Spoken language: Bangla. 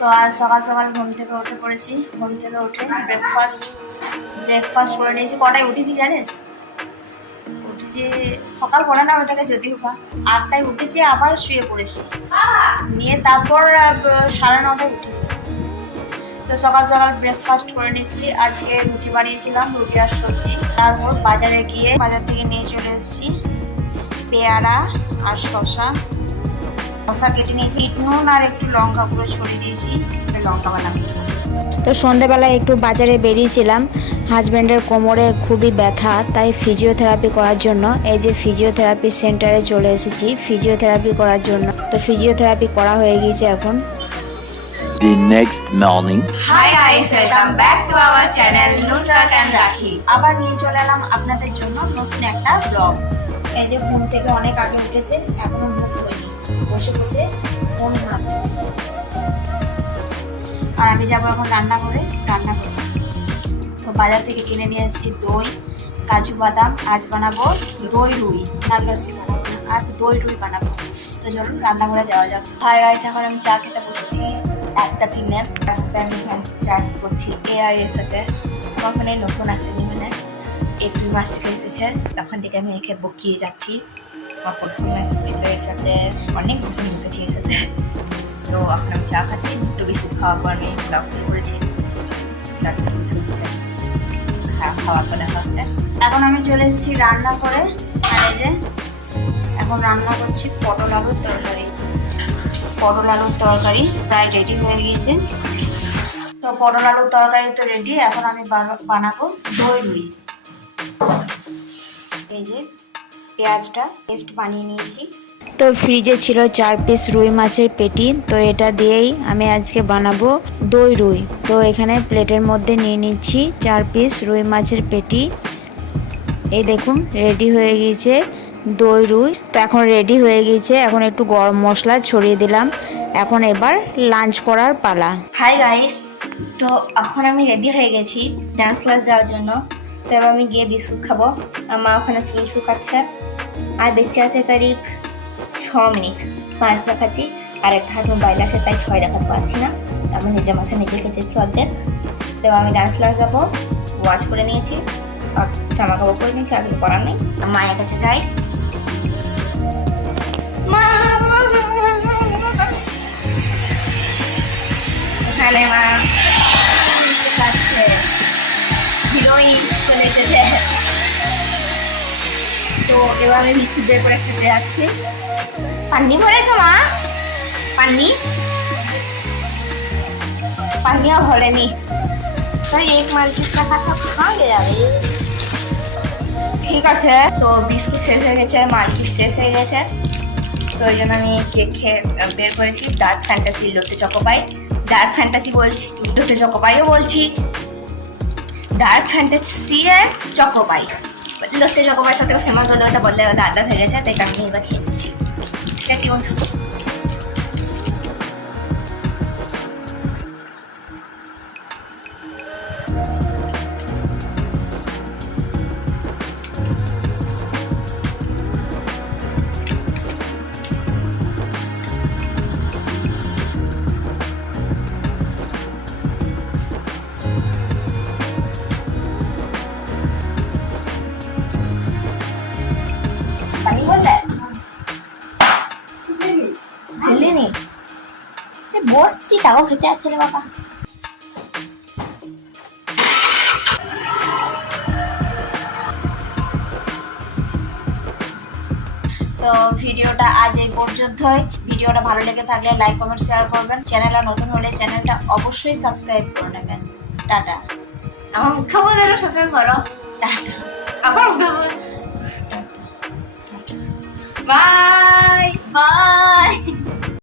তো আজ সকাল সকাল ঘুম থেকে উঠে পড়েছি। ঘুম থেকে উঠে ব্রেকফাস্ট করে নিয়েছি। কটায় উঠেছি জানিস? উঠেছি সকাল পড়ে না ওটাকে যদিও বা 8টায় উঠেছি, আবার শুয়ে পড়েছি, নিয়ে তারপর 9:30টায় উঠেছি। তো সকাল সকাল ব্রেকফাস্ট করে নিয়েছি। আজকে রুটি বানিয়েছিলাম, রুটি আর সবজি। তারপর বাজারে গিয়ে বাজার থেকে নিয়ে চলে এসেছি পেয়ারা আর শসা কেটে নিয়েছি, নুন আর একটু লঙ্কা গুঁড়ো ছড়িয়ে দিয়েছি, লঙ্কা বানাবো। তো সন্ধেবেলায় একটু বাজারে বেরিয়েছিলাম। হাজব্যান্ডের কোমরে খুবই ব্যথা, তাই ফিজিওথেরাপি করার জন্য এই যে ফিজিওথেরাপি সেন্টারে চলে এসেছি ফিজিওথেরাপি করার জন্য। তো ফিজিওথেরাপি করা হয়ে গিয়েছে এখন। The next morning. Hi guys, welcome back to our channel Nusrat and Rakhi. আবার নিয়ে চলে এলাম আপনাদের জন্য নতুন একটা ব্লগ। এই যে ঘুম থেকে অনেক আগে উঠেছে, এখনো মুখ ধোয়নি, বসে বসে ফোন ঘাঁটছে। আর আমি যাবো এখন রান্না করবো। তো বাজার থেকে কিনে নিয়ে এসেছি দই, কাজু বাদাম। আজ বানাবো দই রুই, না লস্যি বানাবো না, আজ দই রুই বানাবো। তো চলুন রান্না করে যাওয়া যাক। হাই গাইস, এখন আমি চা খেতে বসেছি 1টা 3-এ। আমি এখানে চা করছি এর সাথে। আমার ফোনে নতুন আসেনি, মানে এপ্রিল মাস থেকে এসেছে, তখন থেকে আমি একে বকিয়ে যাচ্ছি। আমার প্রথম মেসেজ ছিল এর সাথে, অনেক বছর মুখেছি এর সাথে। তো এখন আমি চা খাচ্ছি, 2 বিস্কুট খাওয়ার পর আমি ব্লগ শুরু করেছি। খাওয়ার পর দেখা হচ্ছে। এখন আমি চলে এসেছি রান্না করে। আর এই যে এখন রান্না করছি পটল আলুর তরকারি। প্রায় রেডি হয়ে গিয়েছে। তো পটল আলুর তরকারি তো রেডি, এখন আমি বানাবো দই রুই। এই যে পেঁয়াজটা পেস্ট বানিয়ে নিয়েছি। তো ফ্রিজে ছিল 4 পিস রুই মাছের পেটি, তো এটা দিয়েই আমি আজকে বানাবো দই রুই। তো এখানে প্লেটের মধ্যে নিয়ে নিচ্ছি 4 পিস রুই মাছের পেটি। এই দেখুন রেডি হয়ে গিয়েছে দই রুই। তো এখন রেডি হয়ে গিয়েছে, এখন একটু গরম মশলা ছড়িয়ে দিলাম। এখন এবার লাঞ্চ করার পালা। হাই গাইস, তো এখন আমি রেডি হয়ে গেছি ডান্স ক্লাস যাওয়ার জন্য। তো এবার আমি গিয়ে বিস্কুট খাবো। আর মা ওখানে চুল শুকাচ্ছে। আর বেঁচে আছে করিব 6 মিনিট। 5 দেখাচ্ছি, আর একটা হাত মোবাইল আছে, তাই 6 দেখাতে পারছি না। আমি নিজের মাথায় নিজে খেতেছি অর্ধেক। তো আমি ডান্স ক্লাস যাবো, ওয়াচ করে নিয়েছি আর জামা কাপড় করে নিয়েছি, আর কিছু করার নেই। মায়ের কাছে যাই। এখানে মা হিরোইন চলে এসেছে। তো এবার আমি বিস্কুট বের করে খেতে যাচ্ছি। পান্নি ভরেছো মা? পান্নিও ভরেনি, তাই এক মার্কেট টাকা খাওয়া যাবে। ঠিক আছে, তো বিস্কুট শেষ হয়ে গেছে, মার্কেট শেষ হয়ে গেছে। তো ওই জন্য আমি কেক বের করেছি ডার্ক ফ্যান্টাসি লোতে চকোপাই। ডার্ক ফ্যান্টাসি বলছি, লোতে চকোপাইও বলছি, ডার্ক ফ্যান্টাসি অ্যান্ড চকোপাই। লোতে চকোপাই সাথে ফেমাস হলে ওটা বললে ওটা আড্ডা হয়ে গেছে, তাই আমি এবার খেয়ে নিচ্ছি। সেটা কি বলছো? পানি বললে ভুলিনি, বসছি তাও খেতে আছে রে বাবা। তো ভিডিওটা আজ এই পর্যন্তই। ভিডিওটা ভালো লেগে থাকলে লাইক কমেন্ট শেয়ার করবেন। চ্যানেলটা নতুন হলে চ্যানেলটা অবশ্যই সাবস্ক্রাইব করে নেবেন। টাটা। আমার খাবো যেন সাবস্ক্রাইব করো। টাটা। আবার খাবো। বাই।